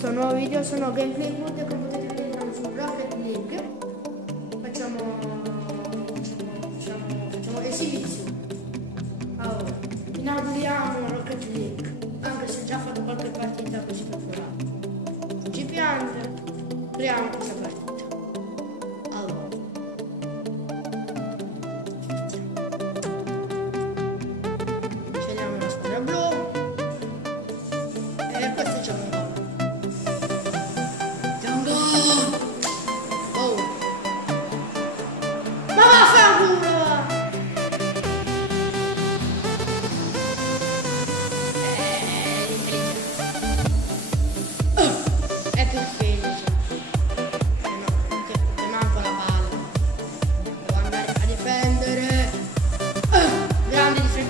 questo nuovo video sono gameplay food che potete vedere su Rocket League. Facciamo esibizione. Allora, inauguriamo Rocket League, anche se già fatto qualche partita così per provare. Ci piange, creiamo questa partita. Allora, scegliamo la squadra blu. E questo c'è un gol. Oh. Ma vaffanculo! È più felice. No, che manco la palla. Devo andare a difendere. Grande difesa.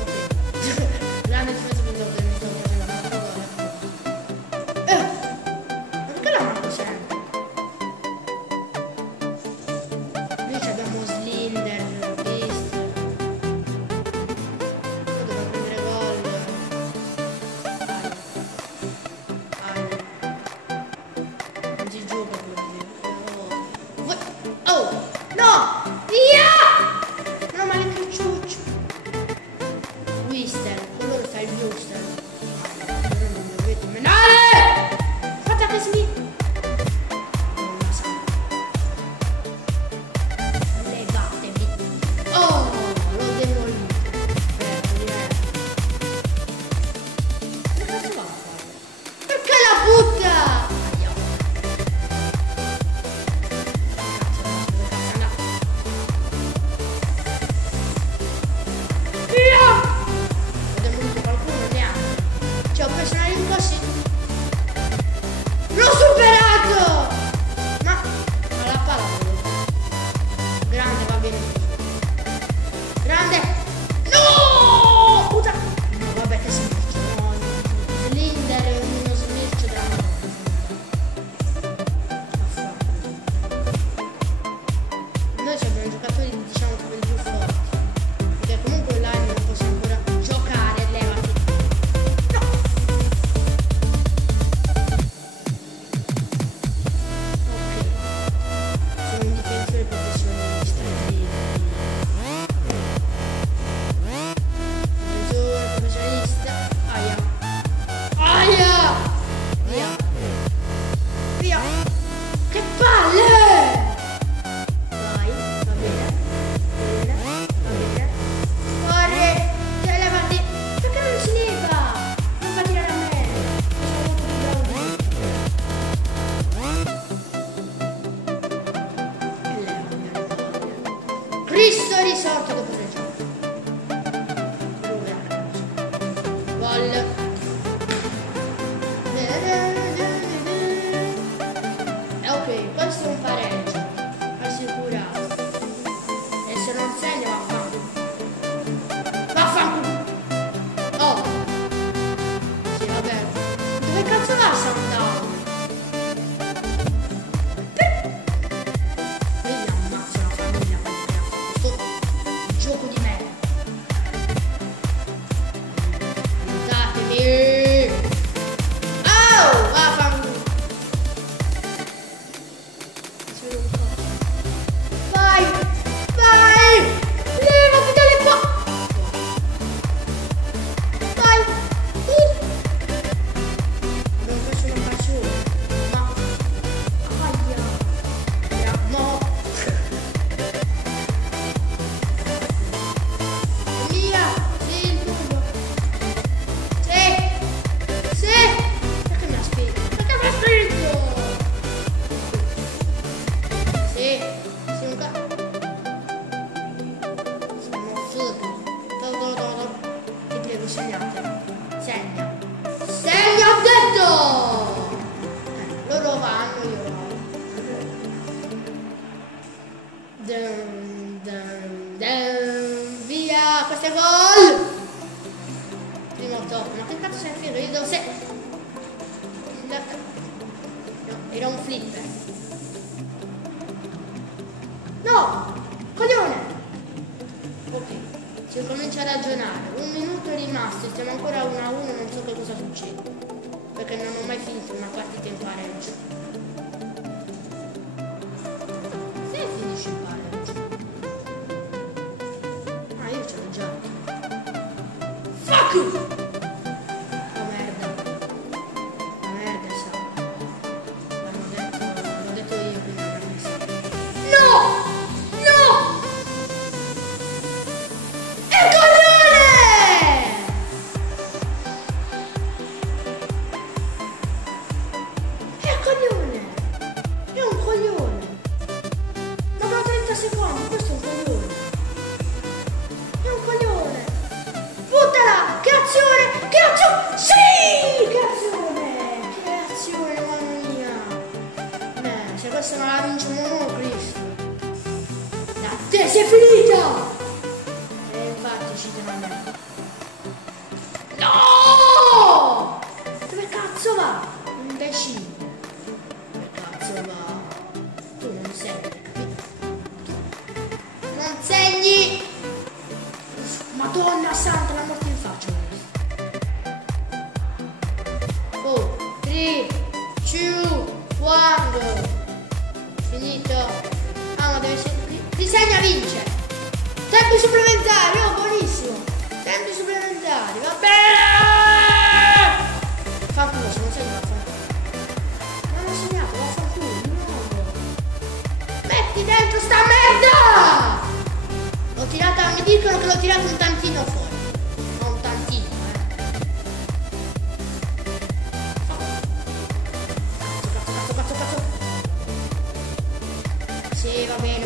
Ok. Grande difesa per loro che mi sto facendo una cosa. Ma perché la manco sempre? Noi abbiamo Slinder, Beast. Io devo prendere gol. Non si gioca così. Oh! No! Via! No, ma le cacciuccio. Wister, quello sta il Wister. Però non dovete menare! Fate che si... Non la sa. Levatevi. Oh! L'ho demolito. Che cazzo va a fare? Perché la butta? Aia. Via! Ho demolito qualcuno neanche. Cioè ho preso una rincorsa. L'ho superato! Ma la palla grande, va bene. Grande! No! Puta! No, vabbè che smircio. No, Slinder è uno smircio da noi abbiamo giocatori, diciamo, quelli più forti. Perché comunque online non posso ancora giocare, levati. No! Ok. Sono un difensore professionista. Difensore professionista. Aia. Aia! Via. Via. Che palle! Vai, va bene. Va bene. Corre! Cioè, levati! Perché non si leva? Non fa tirare a me! Sono molto più bravo di te. E levami alle palle. Cristo risorto dopo 3 giorni. Gol. Ok, questo è un pareggio. Assicurato. E se non segno vaffanculo. Vaffanculo. Oh. Sì, vabbè. Dove cazzo va Sundown? Quindi ammazzo la famiglia. Questo gioco di me. Aiutatemi. Oh, vaffanculo. Vai! Vai! Levati dalle Vai! Non faccio una passione. Ma... Aia! No! Via! Sì, il tubo! Sì! Sì! Perché mi ha spinto? Perché mi ha spinto? Sì! Sì, un cazzo! Sono furbo. Ti prego, segnate. Segna. Segna, ho detto! Loro vanno, io vado. Via, questo è gol! Primo tocco. Ma che cazzo sei fiero? Io devo No, era un flipper. No! Coglione! Ok, si comincia a ragionare. Un minuto è rimasto, stiamo ancora 1-1, non so che cosa succede. che non ho mai finito una partita in pareggio. Se finisce in pareggio. Ah, io ce l'ho già. Fuck you! La merda. La merda, sa. L'ho detto io prima, non mi sa. No! No! È un coglione! È un coglione! È un coglione! Mancano 30 secondi, questo è un coglione! È un coglione! Buttala! Che azione! Che azione! Sì! Che azione! Che azione, mamma mia! Se questa non la vinciamo, no, Cristo! La te si è finita! E infatti ci teniamo. No! Dove cazzo va? Imbecille! Dove cazzo va? Tu non segni, capito? Non segni! Madonna santa, la morte in faccia! 4, 3, 2, 1, go! Finito! Ah, ma deve essere... Disegna vince! Tempi supplementari, oh buonissimo! Tempi supplementari, va bene! Fanculo, se non segna la fanculo. Non ho segnato, la fanculo, no! Metti dentro sta merda! L'ho tirata, mi dicono che l'ho tirato un tantino fuori. Non un tantino, Cazzo. Sì, va bene.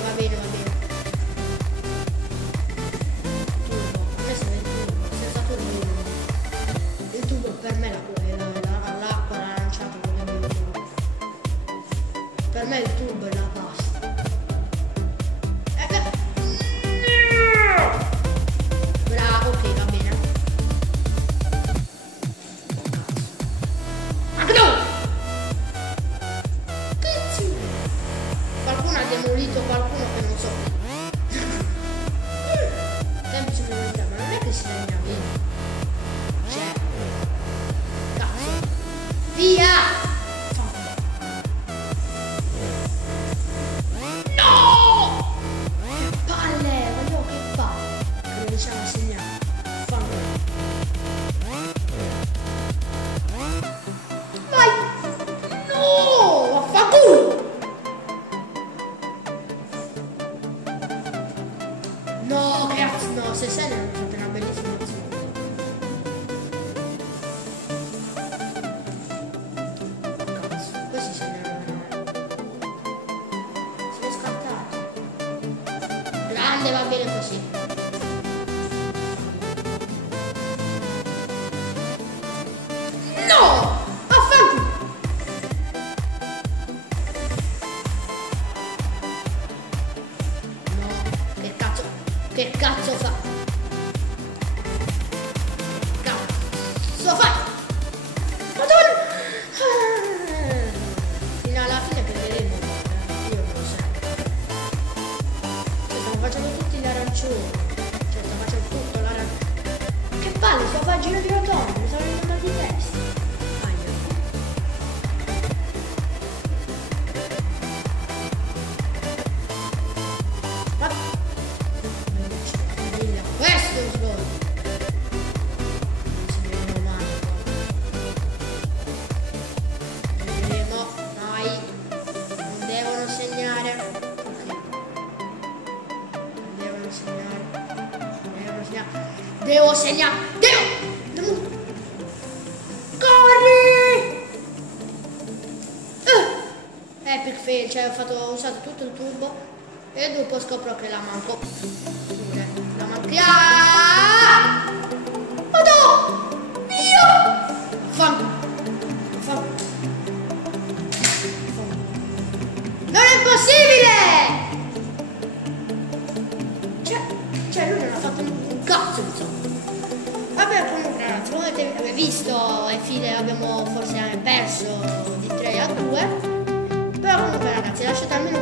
Turbo, a me serve il turbo, senza turbo il turbo per me l'acqua l'ha lanciato quello del turbo. Per me il turbo è la pasta. Bravo, ok, va bene. Anche tu! Cazzo! Qualcuno ha demolito qualcuno che non so chi. Tempi supplementari, ma non è che si segna bene. Cioè, cazzo. Via! No! Che palle! Guarda che palle! Che non riusciamo a segnare. Vai! No! Vaffanculo! No, cazzo, no, se sei ne ho fatto una bellissima azione. Cazzo, questi se ne sono scattati. Grande, va bene così. No! Vaffanculo! Che cazzo fa? Cazzo fai? Madonna! Fino alla fine perderemo. Io non lo so. Stiamo facendo tutti l'arancione. Cioè stiamo facendo tutto l'arancione. Che palle, sto facendo giro di rotondo. Mi sono venuto mal di testa. Questo è lo sgol. Si vede male. Vedremo. Dai. Non devono segnare. Devo segnare. Corri! Epic fail, cioè ho usato tutto il turbo e dopo scopro che la manco. La manchiamo! Vado! Io! Non è possibile! Cioè lui non ha fatto un cazzo, insomma. Vabbè, comunque ragazzi, come avete visto, ai fine abbiamo forse perso di 3-2. Però comunque ragazzi, lasciate almeno